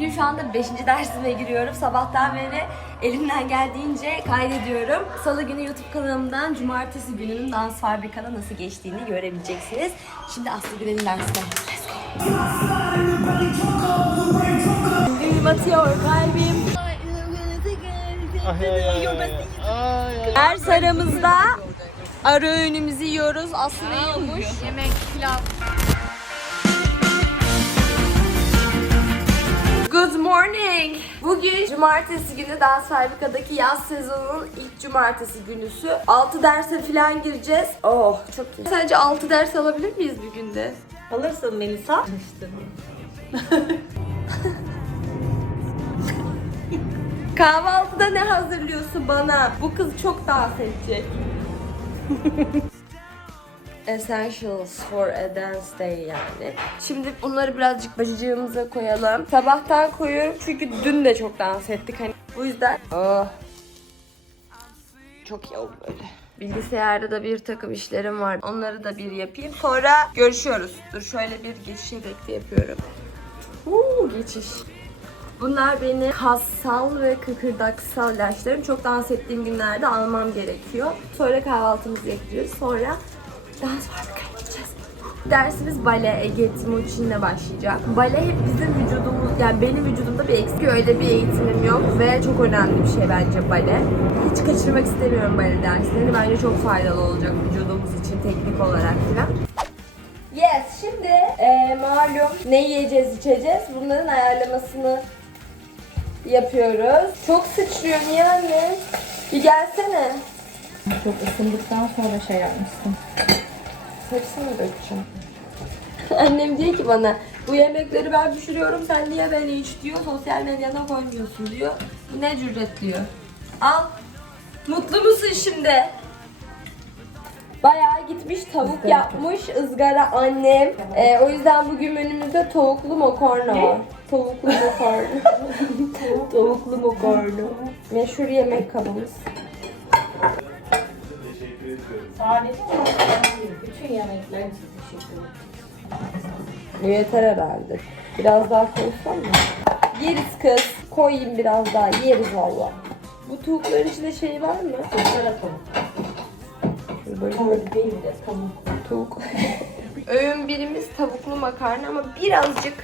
Bugün şu anda 5. dersime giriyorum. Sabahtan beri elimden geldiğince kaydediyorum. Salı günü YouTube kanalımdan cumartesi gününün dans fabrikada nasıl geçtiğini görebileceksiniz. Şimdi Aslı Gülen'in dersine. Let's go. Batıyor kalbim. Ders aramızda ara öğünümüzü yiyoruz. Aslı ne yiyormuş? Yemek, pilav. Cumartesi günü dans fabrikadaki yaz sezonunun ilk cumartesi günüsü. 6 derse falan gireceğiz. Oh çok iyi. Sence 6 ders alabilir miyiz bir günde? Alırsın Melisa. Kahvaltıda ne hazırlıyorsun bana? Bu kız çok dans edecek. Essentials for a dance day yani. Şimdi bunları birazcık bacacığımıza koyalım. Sabahtan koyuyorum çünkü dün de çok dans ettik. Hani bu yüzden oh. Çok iyi oldu böyle. Bilgisayarda da bir takım işlerim var. Onları da bir yapayım. Sonra görüşüyoruz. Dur şöyle bir geçiş efekti yapıyorum. Uuu geçiş. Bunlar benim kassal ve kıkırdaksal ilaçlarım. Çok dans ettiğim günlerde almam gerekiyor. Sonra kahvaltımızı yapıyoruz. Sonra dans fabrikaya gideceğiz. Dersimiz bale Ege Timuçin'le başlayacak. Bale hep bizim vücudumuz, yani benim vücudumda bir eksik. Öyle bir eğitimim yok ve çok önemli bir şey bence bale. Hiç kaçırmak istemiyorum bale derslerini. Bence çok faydalı olacak vücudumuz için teknik olarak falan. Yes, şimdi eee, malum ne yiyeceğiz, içeceğiz. Bunların ayarlamasını yapıyoruz. Çok sıçrıyor niye anne? Bir gelsene. Çok ısındıktan sonra şey yapmışsın. Hepsini dökeceğim. Annem diyor ki bana bu yemekleri ben pişiriyorum sen niye beni iç diyor. Sosyal medyana koymuyorsun diyor. Bu ne cüret diyor. Al. Mutlu musun şimdi? Bayağı gitmiş tavuk yapmış ızgara annem. Ee, o yüzden bugün menümüzde tavuklu makarna var. Tavuklu makarna. tavuklu makarna. Meşhur yemek kabımız. Sadece bütün yemekler yeter herhalde. Biraz daha koysam mı? Yeriz kız. Koyayım biraz daha. Yeriz valla. Bu tavukların içinde şey var mı? Kızlara tavuk. Böyle Tavuk değil de tavuk. tavuk. Öğün birimiz tavuklu makarna ama birazcık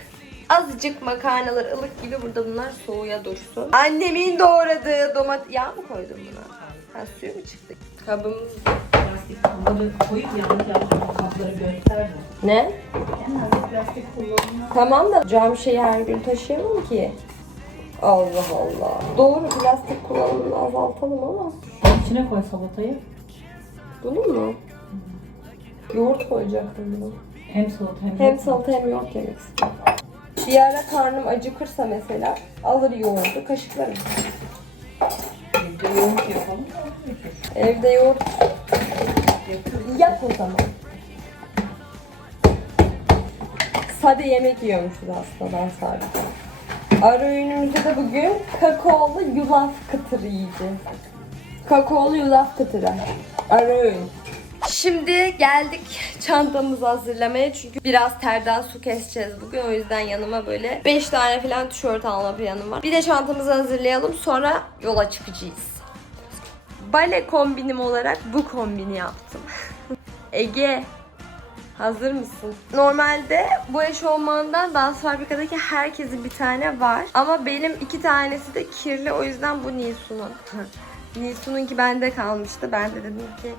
azıcık makarnalar ılık gibi burada bunlar soğuya dursun. Annemin doğradığı domat... Yağ mı koydun buna? Ha suyu mu çıktı? Kabımız... Plastik kapları koyup yanlış yaptığım kapları gösterdim. Ne? En az plastik kullanımı. Tamam da cam şeyi her gün taşıyamam ki. Allah Allah. Doğru plastik kullanımını azaltalım ama. İçine koy salatayı. Bunu mu? Yoğurt koyacaktım bunu. Hem salata hem, Hem salata hem yoğurt yemek istiyorum. Bir ara karnım acıkırsa mesela alır yoğurdu kaşıklarım. Yoğurt yapalım. Evde yoğurt yap o zaman. Sade yemek yiyormuşuz ben sadece. Ara öğünümüzde de bugün kakaolu yulaf kıtırı yiyeceğiz. Kakaolu yulaf kıtırı. Ara öğün. Şimdi geldik çantamızı hazırlamaya çünkü biraz terden su keseceğiz bugün o yüzden yanıma böyle 5 tane falan tişört alma planım var. Bir de çantamızı hazırlayalım sonra yola çıkacağız. Bale kombinim olarak bu kombini yaptım. Ege Hazır mısın? Normalde bu eşofmandan dans fabrikadaki herkesin bir tane var. Ama benim iki tanesi de kirli o yüzden bu Nisu'nun. Nisu'nunki bende kalmıştı. Ben de dedim ki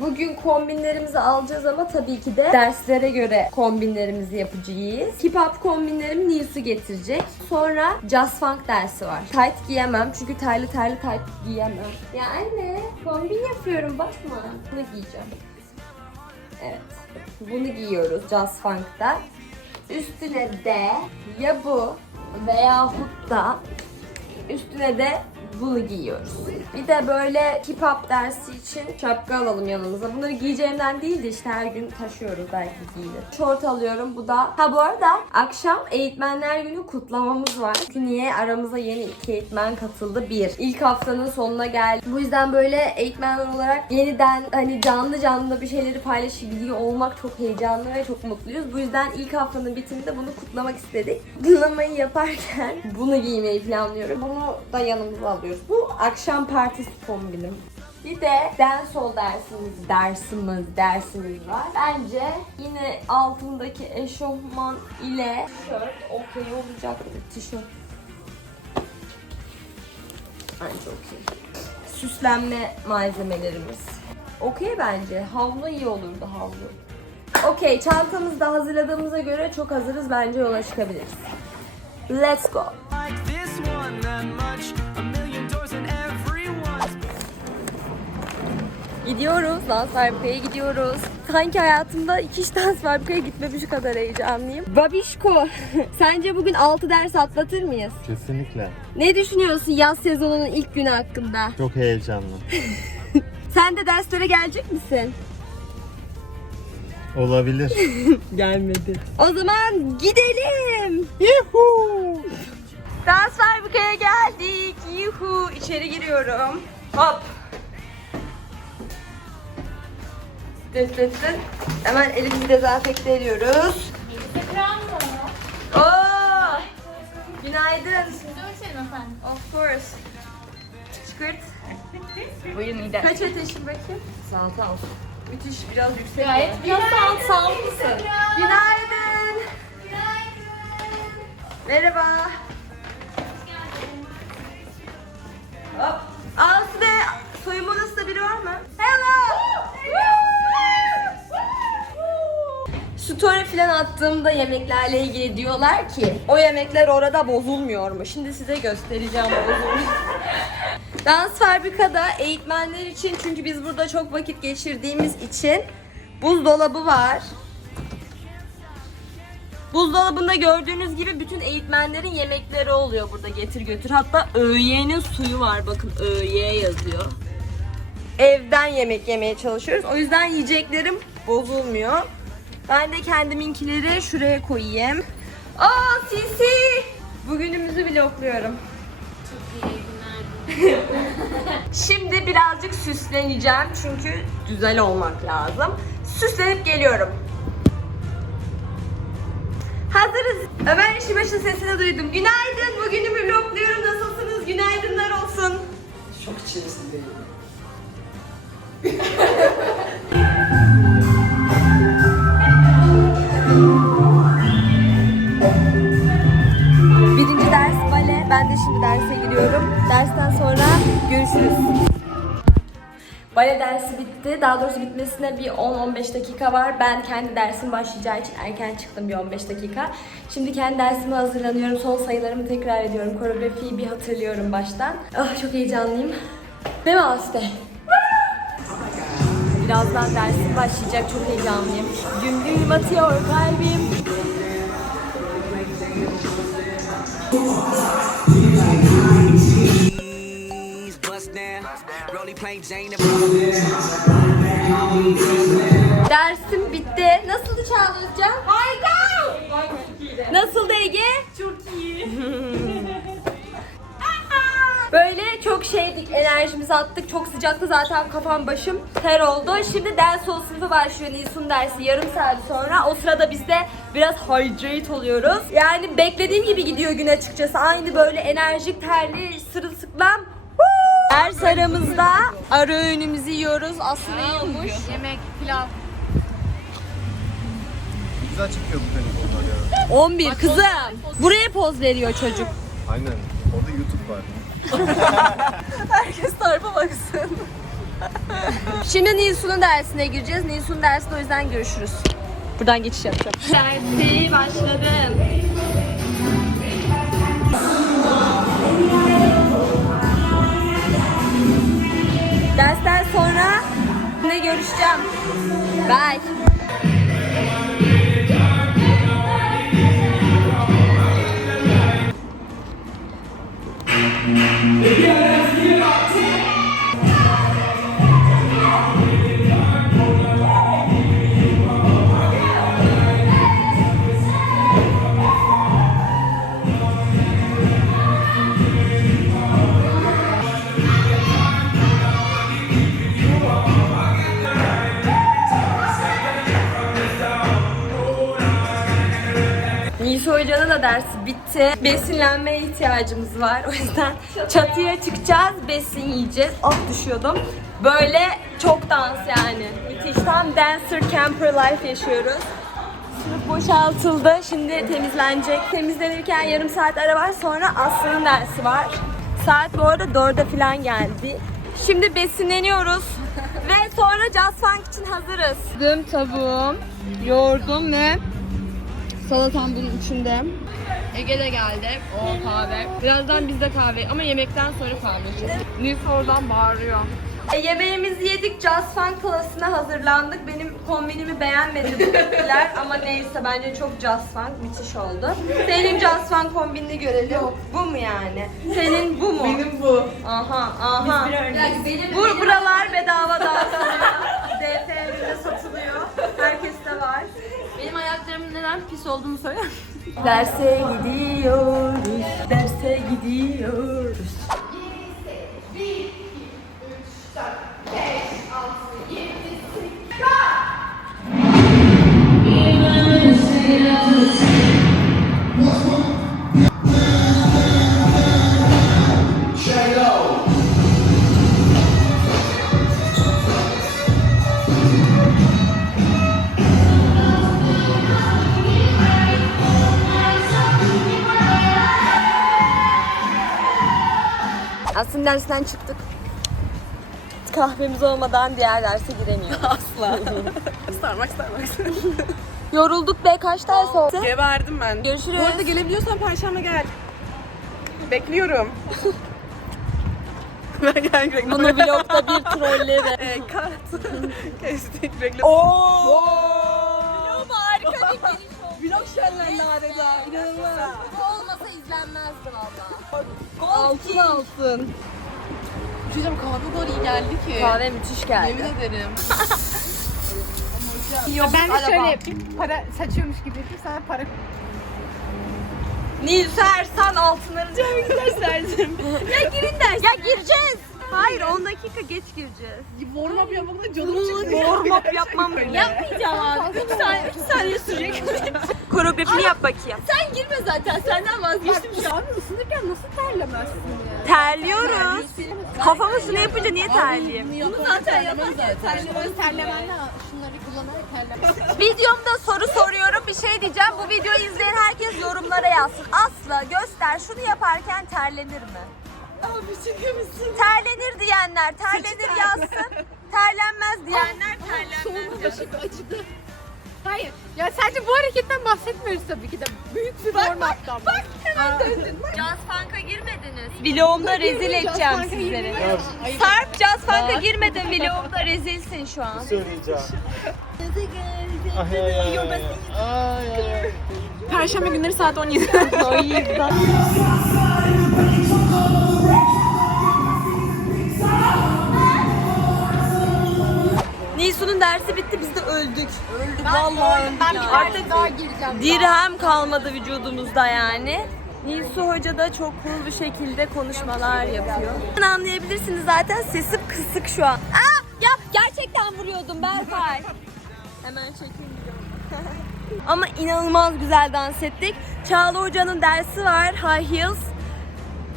Bugün kombinlerimizi alacağız ama tabii ki de derslere göre kombinlerimizi yapacağız. Hip hop kombinlerimi Nisu getirecek. Sonra Jazz Funk dersi var. Tight giyemem çünkü terli terli tight giyemem. Ya anne kombin yapıyorum bakma. Bunu giyeceğim. Evet. Bunu giyiyoruz Jazz Funk'ta. Üstüne de ya bu veyahut da üstüne de bunu giyiyoruz. Bir de böyle hip hop dersi için şapka alalım yanımıza. Bunları giyeceğimden değil de işte her gün taşıyoruz belki giyilir. Şort alıyorum bu da. Ha bu arada akşam eğitmenler günü kutlamamız var. Çünkü niye? Aramıza yeni iki eğitmen katıldı. Bir. İlk haftanın sonuna geldi. Bu yüzden böyle eğitmenler olarak yeniden hani canlı canlı bir şeyleri paylaşabiliyor olmak çok heyecanlı ve çok mutluyuz. Bu yüzden ilk haftanın bitiminde bunu kutlamak istedik. Kutlamayı yaparken bunu giymeyi planlıyorum. Bunu da yanımıza alıyoruz. Bu akşam partisi kombinim. Bir de dancehall dersimiz, dersimiz, dersimiz var. Bence yine altındaki eşofman ile tişört okey olacaktır. Tişört. Bence okey. Süslenme malzemelerimiz. Okey bence. Havlu iyi olurdu havlu. Okey çantamızı da hazırladığımıza göre çok hazırız. Bence yola çıkabiliriz. Let's go. Gidiyoruz. Dans fabrikaya gidiyoruz. Sanki hayatımda iki iş dans fabrikaya gitmemiş kadar heyecanlıyım. Babişko, sence bugün 6 ders atlatır mıyız? Kesinlikle. Ne düşünüyorsun yaz sezonunun ilk günü hakkında? Çok heyecanlı. Sen de derslere gelecek misin? Olabilir. Gelmedi. O zaman gidelim. Yuhu. Dans fabrikaya geldik. Yuhu. İçeri giriyorum. Hop. Dıt dıt dıt. Hemen elimizi dezenfekte ediyoruz. Oo. Günaydın. Of course. Çıkırt. Buyurun İdem. Kaç ateşin bakayım? Sağ sağ. Müthiş biraz yüksek. Gayet biraz sağ, sağ mısın? Günaydın. Merhaba. Falan attığımda yemeklerle ilgili diyorlar ki o yemekler orada bozulmuyor mu? Şimdi size göstereceğim bozulmuyor. Dans fabrikada eğitmenler için çünkü biz burada çok vakit geçirdiğimiz için buzdolabı var. Buzdolabında gördüğünüz gibi bütün eğitmenlerin yemekleri oluyor burada getir götür. Hatta öğyenin suyu var bakın öğye yazıyor. Evden yemek yemeye çalışıyoruz. O yüzden yiyeceklerim bozulmuyor. Ben de kendiminkileri şuraya koyayım. Aa Sisi! Bugünümüzü blokluyorum. Şimdi birazcık süsleneceğim çünkü güzel olmak lazım. Süslenip geliyorum. Hazırız. Ömer İşibaşı'nın sesini duydum. Günaydın. Bugünümü vlogluyorum. Nasılsınız? Günaydınlar olsun. Şok içerisindeyim. De şimdi derse giriyorum. Dersten sonra görüşürüz. Bale dersi bitti. Daha doğrusu bitmesine bir 10-15 dakika var. Ben kendi dersim başlayacağı için erken çıktım bir 15 dakika. Şimdi kendi dersime hazırlanıyorum. Son sayılarımı tekrar ediyorum. Koreografiyi bir hatırlıyorum baştan. Ah çok heyecanlıyım. Değil mi? Birazdan dersim başlayacak. Çok heyecanlıyım. Güm güm atıyor kalbim. Dersim bitti. Nasıldı Çağla Özcan? Harika! Nasıldı Ege? Çok iyi. Böyle çok şeydik, enerjimizi attık. Çok sıcaktı zaten kafam başım ter oldu. Şimdi ders sol sınıfı başlıyor Nisun dersi yarım saat sonra. O sırada biz de biraz hydrate oluyoruz. Yani beklediğim gibi gidiyor gün açıkçası. Aynı böyle enerjik, terli, sırılsıklam. Ders aramızda ara öğünümüzü yiyoruz. Aslı ne yiyormuş? Yemek, pilav. Güzel çıkıyor bu telefonlar ya. 11 kızım. Buraya poz veriyor çocuk. Aynen. Orada YouTube var. Herkes tarafa baksın. Şimdi Nilsun'un dersine gireceğiz. Nilsun dersinde o yüzden görüşürüz. Buradan geçiş yapacağım. Dersi başladım. Ne görüşeceğim. Bye. Hoca'nın da dersi bitti. Besinlenmeye ihtiyacımız var. O yüzden çatıya çıkacağız, besin yiyeceğiz. Of düşüyordum. Böyle çok dans yani. Müthiş. Tam dancer camper life yaşıyoruz. Sınıf boşaltıldı. Şimdi temizlenecek. Temizlenirken yarım saat ara var. Sonra Aslı'nın dersi var. Saat bu arada 4'e falan geldi. Şimdi besinleniyoruz. ve sonra Just Funk için hazırız. Düm tavuğum, yoğurdum ve salatam bunun içinde. Ege de geldi. O kahve. Birazdan biz de kahve ama yemekten sonra kahve içeceğiz. Nils oradan bağırıyor. E, yemeğimizi yedik. Just Funk klasına hazırlandık. Benim kombinimi beğenmedi bizimkiler ama neyse bence çok Just Funk müthiş oldu. Senin Just Funk kombinini görelim. Bu mu yani? Senin bu mu? Benim bu. Aha aha. örneğiz. Bu buralar bedava dağıtılıyor. Evinde satılıyor. Ayaklarımın neden pis olduğunu söyler Derse gidiyoruz. Derse gidiyoruz. Aslında dersten çıktık. Kahvemiz olmadan diğer derse giremiyoruz. Asla. Starbucks Starbucks. Yorulduk be kaç ders oldu? Geberdim ben. Görüşürüz. Bu arada gelebiliyorsan perşembe gel. Bekliyorum. ben gel. Bunu vlogda bir trolledi. Ee, kat. Kestik reklam. Ooo! Vlog harika bir giriş oldu. Vlog şenlendi adeta. İnanılmaz. Bu olmasa izlenmezdi valla. Altın altın. Çocuğum kahve kadar iyi geldi ki. Kahve müthiş geldi. Yemin ederim. Ben de şöyle yapayım. Para saçıyormuş gibi yapayım. Sana para Nilüfer sen altınları Cem ders verdim. ya girin ders. Ya gireceğiz. Hayır 10 dakika geç gireceğiz. Warm up yapalım canım çıktı. Warm up yapmam Yapmayacağım abi. 3 saniye, 3 saniye sürecek. Koreografini yap bakayım. Sen girme zaten. Senden vazgeçtim şu an. Isınırken nasıl terlemezsin ya? Terliyoruz. Kafamı şunu yapınca niye terleyeyim? Bunu zaten yaparsın. Terlemez. Terlemenle şunları kullanarak terlemez. Videomda soru soruyorum. Bir şey diyeceğim. Bu videoyu izleyen herkes yorumlara yazsın. Asla göster şunu yaparken terlenir mi? Abi mısın? Terlenir diyenler terlenir yazsın. Terlenmez diyenler terlenmez. Solunum başı acıdı. Hayır. Ya sadece bu hareketten bahsetmiyoruz tabii ki de. Büyük bir warm up'tan. Bak, hemen döndün. Jazz Funk'a girmediniz. Vlogumda rezil edeceğim sizleri. Sarp Jazz Funk'a girmedin vlogumda rezilsin şu an. Söyleyeceğim. Ay ay ay ay. Ay ay ay. Perşembe günleri saat 17. Nisu'nun dersi bitti biz de öldük. Öldük vallahi öldük yani. Artık daha gireceğim. dirhem kalmadı vücudumuzda yani. Nisu Hoca da çok cool bir şekilde konuşmalar yapıyor. Anlayabilirsiniz zaten sesim kısık şu an. Aa, ya gerçekten vuruyordum Berkay. Hemen çekin Ama inanılmaz güzel dans ettik. Çağla Hoca'nın dersi var High Heels.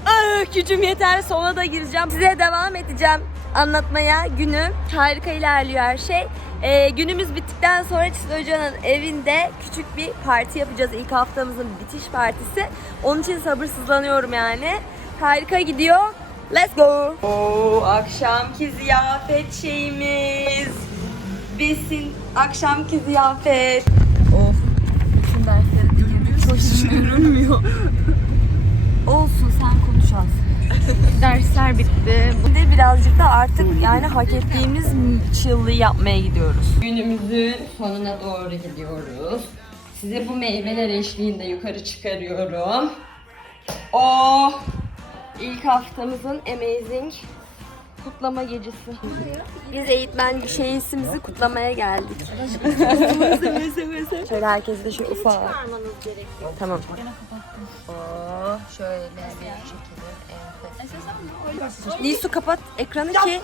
Ah, gücüm yeter sona da gireceğim. Size devam edeceğim anlatmaya günü. Harika ilerliyor her şey. Ee, günümüz bittikten sonra Çisil Hoca'nın evinde küçük bir parti yapacağız. İlk haftamızın bitiş partisi. Onun için sabırsızlanıyorum yani. Harika gidiyor. Let's go. Oo, akşamki ziyafet şeyimiz. Besin akşamki ziyafet. Of. Bütün dersleri. Hiç görünmüyor. Olsun sen konuş az. Dersler bitti. Şimdi birazcık da artık yani hak ettiğimiz çıllığı yapmaya gidiyoruz. Günümüzün sonuna doğru gidiyoruz. Size bu meyveler eşliğinde yukarı çıkarıyorum. Oh! İlk haftamızın amazing kutlama gecesi. Biz eğitmen şeysimizi kutlamaya geldik. şöyle herkese de şöyle ufak. Tamam. Oh, şöyle bir çekelim. Nisu kapat ekranı ki.